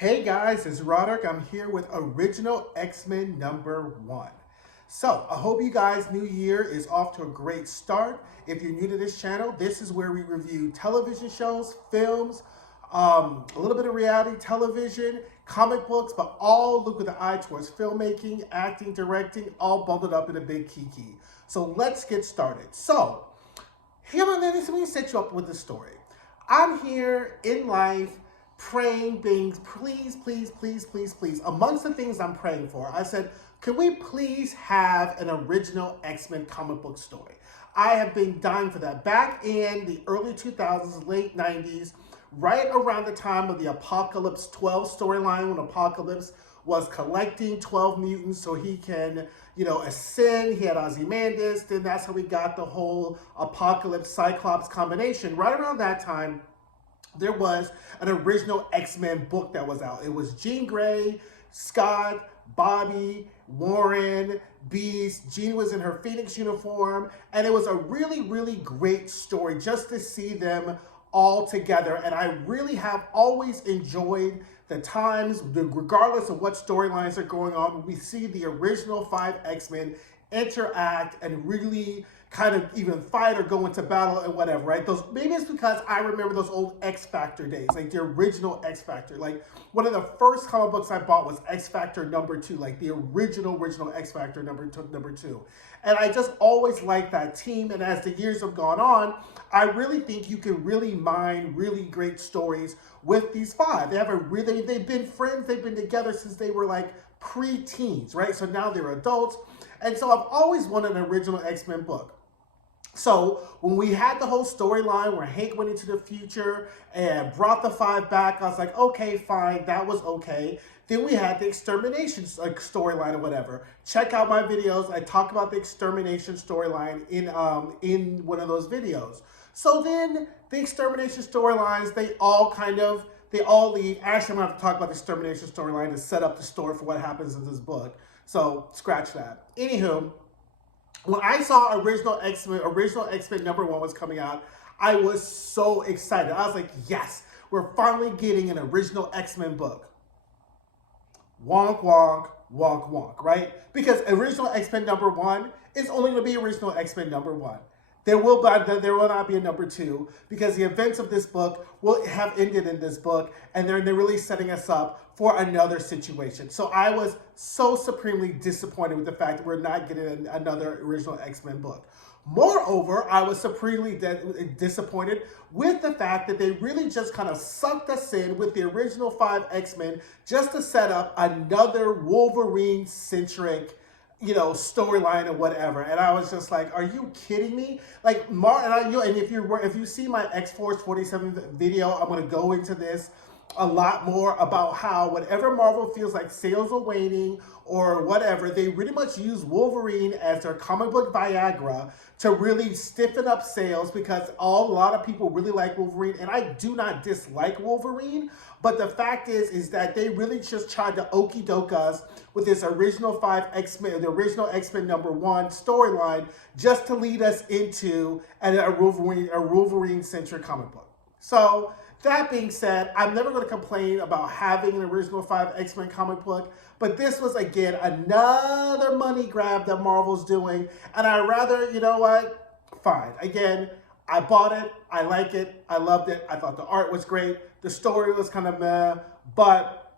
Hey guys, it's Roderick. I'm here with Original X-Men #1. So, I hope you guys' new year is off to a great start. If you're new to this channel, this is where we review television shows, films, a little bit of reality television, comic books, but all look with an eye towards filmmaking, acting, directing, all bundled up in a big kiki. So, let's get started. So, here, let me set you up with the story. I'm here in life praying things, please, please, please, please, please. Amongst the things I'm praying for, I said, can we please have an original X-Men comic book story? I have been dying for that. Back in the early 2000s, late 90s, right around the time of the Apocalypse 12 storyline, when Apocalypse was collecting 12 mutants so he can, ascend. He had Ozymandias. Then that's how we got the whole Apocalypse Cyclops combination. Right around that time, there was an original X-Men book that was out. It was Jean Grey, Scott, Bobby, Warren, Beast. Jean was in her Phoenix uniform, and it was a really, really great story just to see them all together. And I really have always enjoyed the times, regardless of what storylines are going on, we see the original 5 X-Men interact and really kind of even fight or go into battle and whatever, right? Maybe it's because I remember those old X Factor days, like the original X Factor. Like one of the first comic books I bought was X Factor #2, like the original X Factor number two. And I just always liked that team. And as the years have gone on, I really think you can really mine really great stories with these 5. They've been friends, they've been together since they were like pre-teens, right? So now they're adults. And so I've always wanted an original X-Men book. So when we had the whole storyline where Hank went into the future and brought the 5 back, I was like, okay, fine, that was okay. Then we had the extermination storyline or whatever. Check out my videos. I talk about the extermination storyline in one of those videos. So then the extermination storylines, they all leave. Actually, I'm going to have to talk about the extermination storyline to set up the story for what happens in this book. So scratch that. Anywho, when I saw original X-Men #1 was coming out, I was so excited. I was like, yes, we're finally getting an original X-Men book. Wonk, wonk, wonk, wonk, right? Because original X-Men #1 is only going to be original X-Men #1. There will not be a #2 because the events of this book will have ended in this book, and they're really setting us up for another situation. So I was so supremely disappointed with the fact that we're not getting another original X-Men book. Moreover, I was supremely disappointed with the fact that they really just kind of sucked us in with the original 5 X-Men just to set up another Wolverine-centric storyline or whatever. And I was just like, are you kidding me? Like, and if you see my X-Force 47 video, I'm going to go into this a lot more about how whenever Marvel feels like sales are waning or whatever, they really much use Wolverine as their comic book Viagra to really stiffen up sales because a lot of people really like Wolverine, and I do not dislike Wolverine, but the fact is that they really just tried to okey doke us with this original 5 X-Men, the original X-Men #1 storyline, just to lead us into a Wolverine-centric comic book. So that being said, I'm never going to complain about having an original 5 X-Men comic book, but this was, again, another money grab that Marvel's doing, and I'd rather, you know what, fine. Again, I bought it, I like it, I loved it, I thought the art was great, the story was kind of meh, but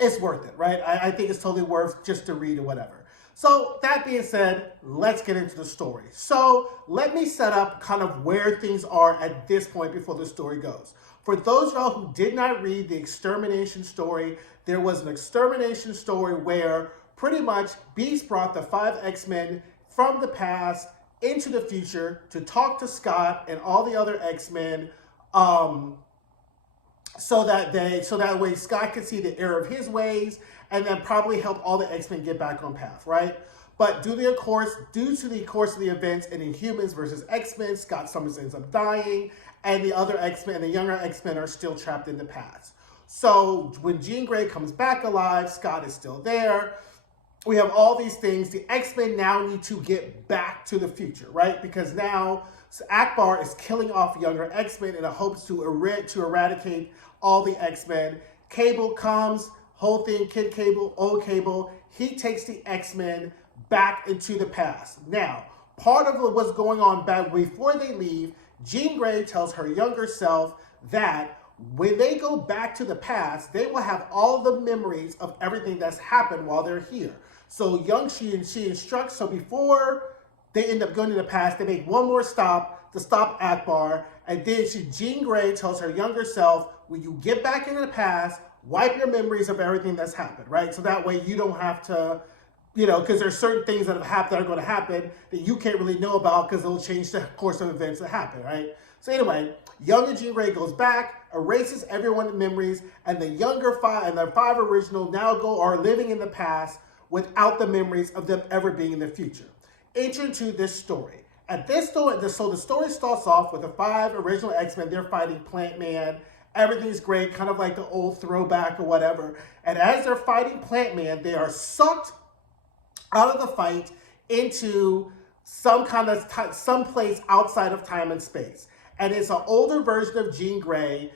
it's worth it, right? I think it's totally worth just to read or whatever. So that being said, let's get into the story. So let me set up kind of where things are at this point before the story goes. For those of y'all who did not read the extermination story, there was an extermination story where pretty much Beast brought the 5 X-Men from the past into the future to talk to Scott and all the other X-Men, so that way Scott could see the error of his ways and then probably help all the X-Men get back on path, right? But due to the course of the events in Inhumans versus X-Men, Scott Summers ends up dying, and the other X-Men, the younger X-Men, are still trapped in the past. So when Jean Grey comes back alive, Scott is still there. We have all these things. The X-Men now need to get back to the future, right? Because now Akbar is killing off younger X-Men in the hopes to eradicate all the X-Men Cable comes, whole thing, Kid Cable, old Cable. He takes the X-Men back into the past. Now, part of what's going on back before they leave, Jean Grey tells her younger self that when they go back to the past, they will have all the memories of everything that's happened while they're here. So she instructs, so before they end up going to the past, they make one more stop to stop Akbar, and then Jean Grey tells her younger self, when you get back into the past, wipe your memories of everything that's happened, right? So that way you don't have to, because there's certain things that have happened that are going to happen that you can't really know about because it'll change the course of events that happen, right? So anyway, younger Jean Grey goes back, erases everyone's memories, and the younger five and the five original now are living in the past without the memories of them ever being in the future. Enter into this story. At this story, so the story starts off with the five original X-Men. They're fighting Plant Man. Everything's great, kind of like the old throwback or whatever. And as they're fighting Plant Man, they are sucked out of the fight into some place outside of time and space. And it's an older version of Jean Grey,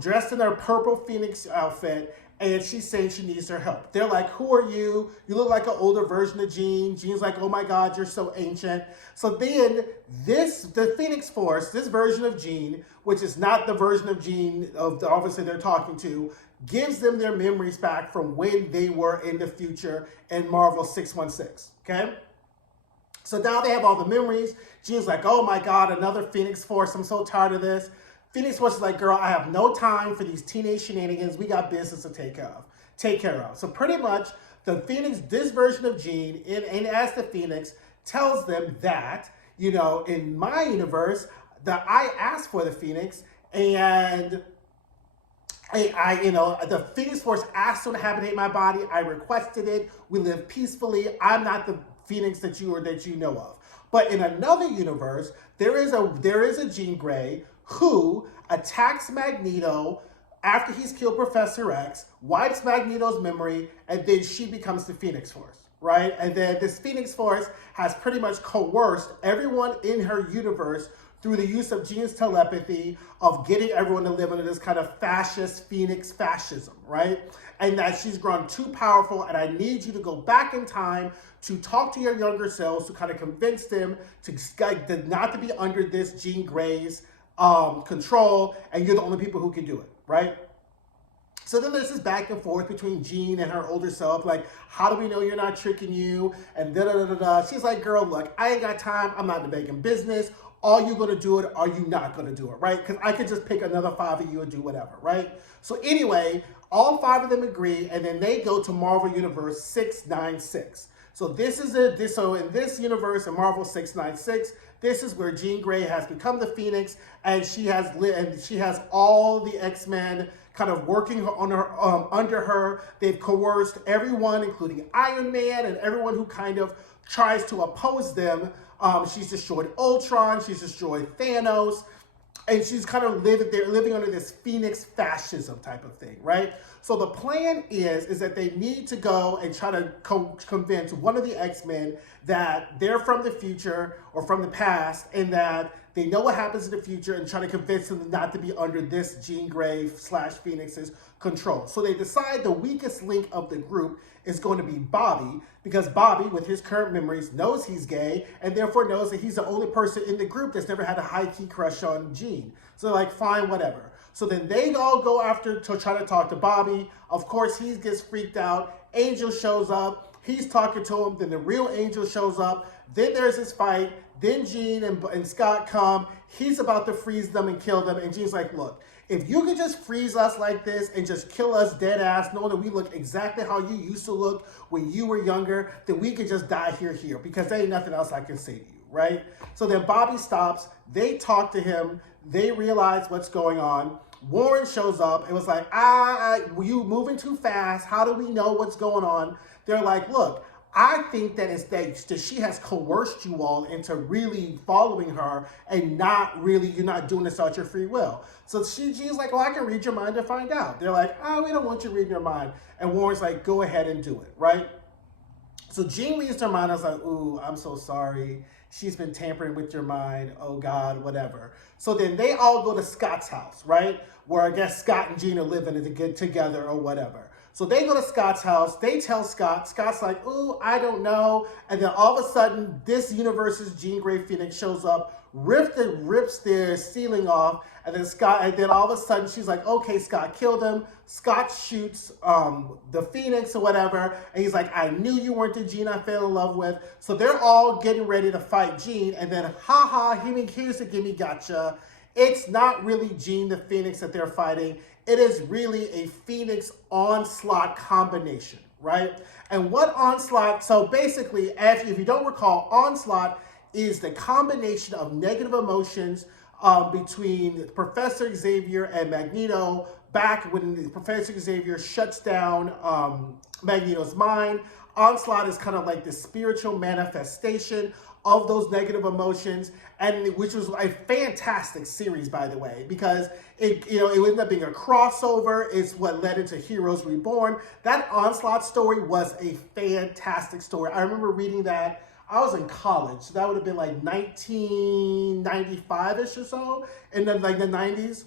dressed in her purple Phoenix outfit, and she's saying she needs her help. They're like, who are you? You look like an older version of Jean. Jean's like, oh my God, you're so ancient. So then the Phoenix Force, this version of Jean, which is not the version of Jean of the officer they're talking to, gives them their memories back from when they were in the future in Marvel 616, okay? So now they have all the memories. Jean's like, oh my God, another Phoenix Force. I'm so tired of this. Phoenix Force is like, girl, I have no time for these teenage shenanigans. We got business to take care of. So pretty much this version of Jean, and as the Phoenix, tells them that, in my universe, that I asked for the Phoenix, and the Phoenix Force asked to inhabit my body. I requested it. We live peacefully. I'm not the Phoenix that you know of. But in another universe, there is a Jean Grey who attacks Magneto after he's killed Professor X, wipes Magneto's memory, and then she becomes the Phoenix Force, right? And then this Phoenix Force has pretty much coerced everyone in her universe through the use of Jean's telepathy of getting everyone to live under this kind of fascist Phoenix fascism, right? And that she's grown too powerful, and I need you to go back in time to talk to your younger selves to kind of convince them to not to be under this Jean Grey's control, and you're the only people who can do it, right? So then there's this back and forth between Jean and her older self, like, how do we know you're not tricking you? And da-da-da-da-da. She's like, girl, look, I ain't got time. I'm not in the begging business. Are you going to do it? Are you not going to do it, right? Because I could just pick another five of you and do whatever, right? So anyway, all five of them agree, and then they go to Marvel Universe 696. So so in this universe, in Marvel 696, this is where Jean Grey has become the Phoenix, and she has all the X-Men kind of working on her under her. They've coerced everyone, including Iron Man and everyone who kind of tries to oppose them. She's destroyed Ultron. She's destroyed Thanos. And she's kind of living under this Phoenix fascism type of thing, right? So the plan is that they need to go and try to convince one of the X-Men that they're from the future or from the past, and that they know what happens in the future, and try to convince them not to be under this Jean Grey / Phoenix's control. So they decide the weakest link of the group is going to be Bobby, because Bobby, with his current memories, knows he's gay, and therefore knows that he's the only person in the group that's never had a high-key crush on Jean. So they're like, fine, whatever. So then they all go after to try to talk to Bobby. Of course, he gets freaked out. Angel shows up. He's talking to him. Then the real Angel shows up. Then there's this fight. Then Jean and Scott come. He's about to freeze them and kill them. And Jean's like, look, if you could just freeze us like this and just kill us dead ass, knowing that we look exactly how you used to look when you were younger, then we could just die here, because there ain't nothing else I can say to you, right? So then Bobby stops. They talk to him. They realize what's going on. Warren shows up. It was like, you moving too fast. How do we know what's going on? They're like, look, I think that it's that she has coerced you all into really following her, and you're not doing this out your free will. So she's like, well, I can read your mind to find out. They're like, we don't want you reading your mind. And Warren's like, go ahead and do it, right? So Jean reads her mind. I was like, ooh, I'm so sorry. She's been tampering with your mind. Oh God, whatever. So then they all go to Scott's house, right? Where I guess Scott and Jean are living together or whatever. So they go to Scott's house. They tell Scott. Scott's like, ooh, I don't know. And then all of a sudden, this universe's Jean Grey Phoenix shows up, rips their ceiling off, and then all of a sudden she's like, okay, Scott killed him. Scott shoots the Phoenix or whatever, and he's like, I knew you weren't the Jean I fell in love with. So they're all getting ready to fight Jean, and then here's the gimme gotcha. It's not really Jean the Phoenix that they're fighting. It is really a Phoenix Onslaught combination, right? And what Onslaught, so basically, if you don't recall, Onslaught is the combination of negative emotions between Professor Xavier and Magneto back when Professor Xavier shuts down Magneto's mind. Onslaught is kind of like the spiritual manifestation of those negative emotions, and which was a fantastic series, by the way, because it ended up being a crossover. It's what led into Heroes Reborn. That Onslaught story was a fantastic story. I remember reading that. I was in college, so that would have been like 1995-ish or so, and then like the 90s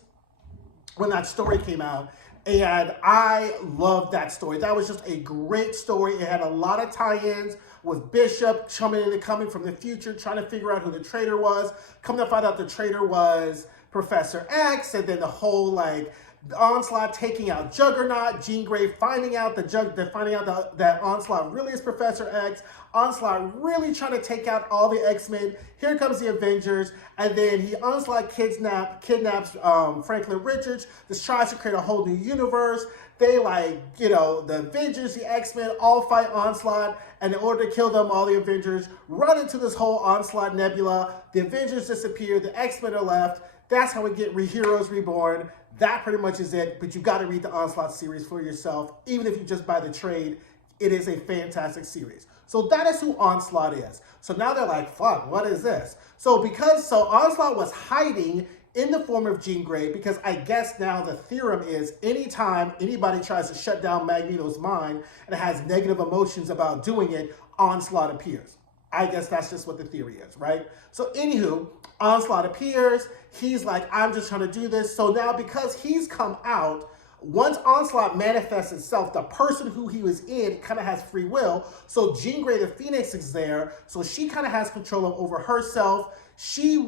when that story came out. And I loved that story. That was just a great story. It had a lot of tie-ins with Bishop coming from the future, trying to figure out who the traitor was. Come to find out the traitor was Professor X, and then the whole like Onslaught taking out Juggernaut, Jean Grey finding out that Onslaught really is Professor X, Onslaught really trying to take out all the X-Men. Here comes the Avengers, and then Onslaught kidnaps Franklin Richards, just tries to create a whole new universe. They the Avengers, the X-Men all fight Onslaught, and in order to kill them, all the Avengers run into this whole Onslaught nebula. The Avengers disappear, the X-Men are left. That's how we get Heroes Reborn. That pretty much is it, but you've got to read the Onslaught series for yourself. Even if you just buy the trade, it is a fantastic series. So that is who Onslaught is. So now they're like, fuck, what is this? So Onslaught was hiding in the form of Jean Grey, because I guess now the theorem is anytime anybody tries to shut down Magneto's mind and has negative emotions about doing it, Onslaught appears. I guess that's just what the theory is, right? So anywho, Onslaught appears. He's like, I'm just trying to do this. So now because he's come out, once Onslaught manifests itself, the person who he was in kind of has free will. So Jean Grey the Phoenix is there. So she kind of has control over herself. She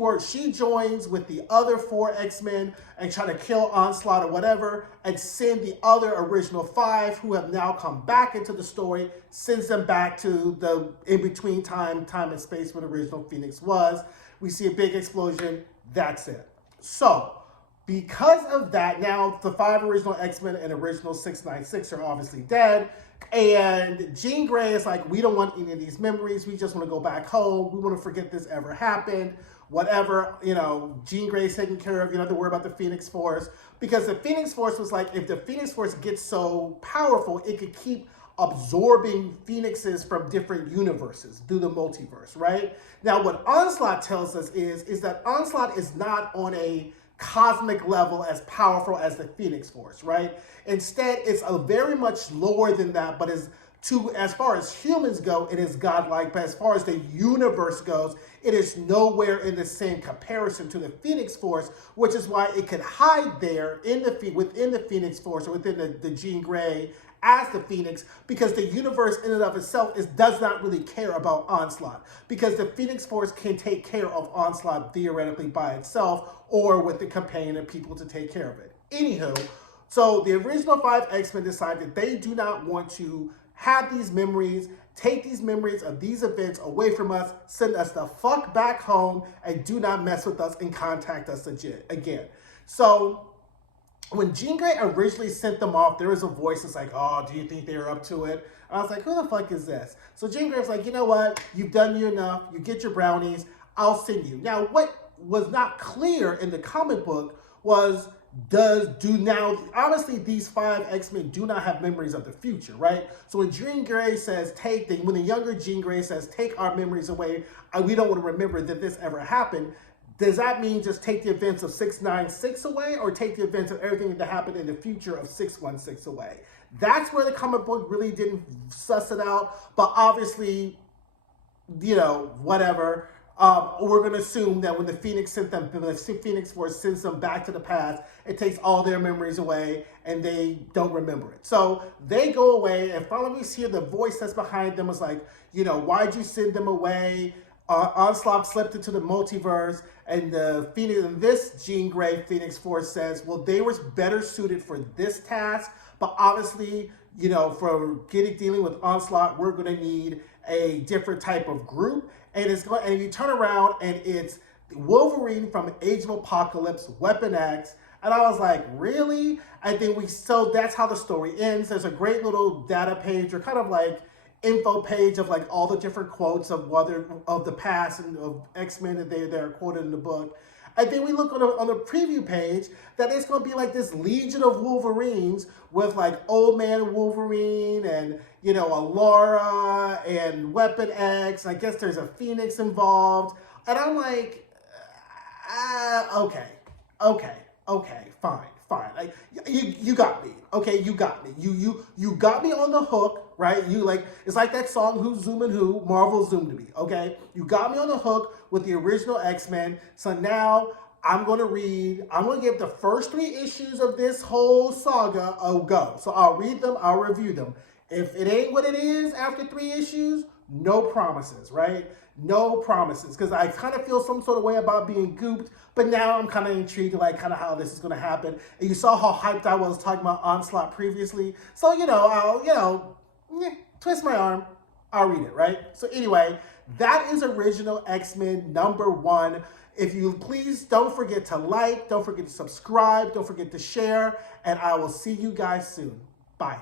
joins with the other 4 X-Men and try to kill Onslaught or whatever, and send the other original 5 who have now come back into the story, sends them back to the in-between time and space where the original Phoenix was. We see a big explosion. That's it. So because of that, now the 5 original X-Men and original 696 are obviously dead. And Jean Grey is like, we don't want any of these memories. We just want to go back home. We want to forget this ever happened. Whatever, Jean Grey's taken care of. You don't have to worry about the Phoenix Force. Because the Phoenix Force was like, if the Phoenix Force gets so powerful, it could keep absorbing Phoenixes from different universes through the multiverse, right? Now, what Onslaught tells us is that Onslaught is not on a cosmic level as powerful as the Phoenix Force, right? Instead, it's a very much lower than that, but as far as humans go, it is godlike. But as far as the universe goes, it is nowhere in the same comparison to the Phoenix Force, which is why it could hide there within the Phoenix Force or within the Jean Grey as the Phoenix, because the universe in and of itself does not really care about Onslaught, because the Phoenix Force can take care of Onslaught theoretically by itself or with the companion of people to take care of it. Anywho, so the original 5 X-Men decide that they do not want to have these memories, take these memories of these events away from us, send us the fuck back home, and do not mess with us and contact us again. So when Jean Grey originally sent them off, there was a voice that's like, oh, do you think they were up to it? I was like, who the fuck is this? So Jean Grey was like, you know what? You've done you enough. You get your brownies. I'll send you. Now, what was not clear in the comic book was, obviously these 5 X-Men do not have memories of the future, right? So when Jean Grey says, when the younger Jean Grey says, take our memories away, we don't want to remember that this ever happened, does that mean just take the events of 696 away, or take the events of everything that happened in the future of 616 away? That's where the comic book really didn't suss it out, but obviously, whatever. We're going to assume that when the Phoenix Force sends them back to the past, it takes all their memories away and they don't remember it. So they go away, and finally we see the voice that's behind them is like, why'd you send them away? Onslaught slipped into the multiverse, and this Jean Grey Phoenix Force says, well, they were better suited for this task, but obviously, for dealing with Onslaught, we're going to need a different type of group. And you turn around and it's Wolverine from Age of Apocalypse, Weapon X. And I was like, really? So that's how the story ends. There's a great little data page, or kind of like info page of like all the different quotes of the past and of X-Men that they're quoted in the book. And then we look on the preview page that it's going to be like this legion of Wolverines with like Old Man Wolverine and, a Laura and Weapon X. I guess there's a Phoenix involved. And I'm like, okay, fine. Like, you got me. Okay, you got me. You got me on the hook, right? It's like that song, Who's Zooming Who? Marvel Zoomed Me, okay? You got me on the hook with the original X-Men. So now I'm going to give the first 3 issues of this whole saga a go. So I'll read them, I'll review them. If it ain't what it is after 3 issues, no promises, right? No promises, because I kind of feel some sort of way about being gooped, but now I'm kind of intrigued like kind of how this is going to happen. And you saw how hyped I was talking about Onslaught previously. So, I'll, twist my arm, I'll read it, right? So anyway, that is original X-Men #1. If you please don't forget to like, don't forget to subscribe, don't forget to share, and I will see you guys soon. Bye.